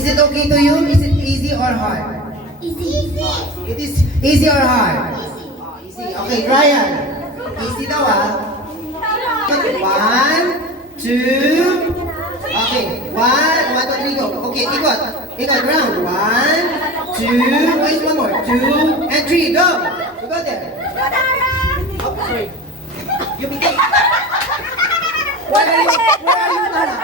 Is it okay to you? Is it easy or hard? Easy. It is easy or hard? Easy. Easy. Okay, Ryan. Easy daw ah. 1, 2. Okay, 1, 2, 3, go. Okay, ikot. Ikot, round. 1, 2. Wait, one more. 2 and 3, go. You go there. Oh, sorry. You begin. Where are you, Tara?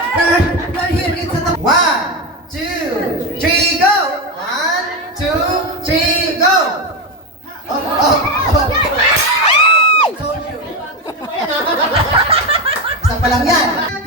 Where here? It's at the 1, 2, 3, go. 1, 2, 3, go. Oh. I told you. Isa pa lang yan.